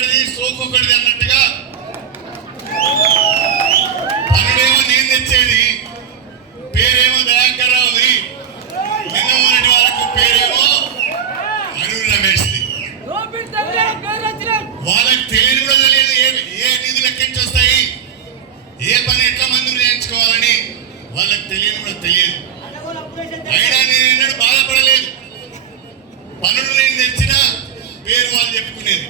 ఒకటిది సోకు ఒకటిది అన్నట్టుగా పనుడేమో నేను తెచ్చేది, పేరేమో దయాకర్ రావుది, నిన్న మొన్నటి వరకు పేరేమో అరుణ్ రమేష్ది. వాళ్ళకి తెలియని కూడా తెలియదు ఏ నిధులు ఎక్కడి నుంచి వస్తాయి, ఏ పని ఎట్లా మందులు చేయించుకోవాలని వాళ్ళకి తెలియని కూడా తెలియదు. అయినా నేను ఎన్నడూ బాధపడలేదు. పనులు నేను తెచ్చినా పేరు వాళ్ళు చెప్పుకునేది.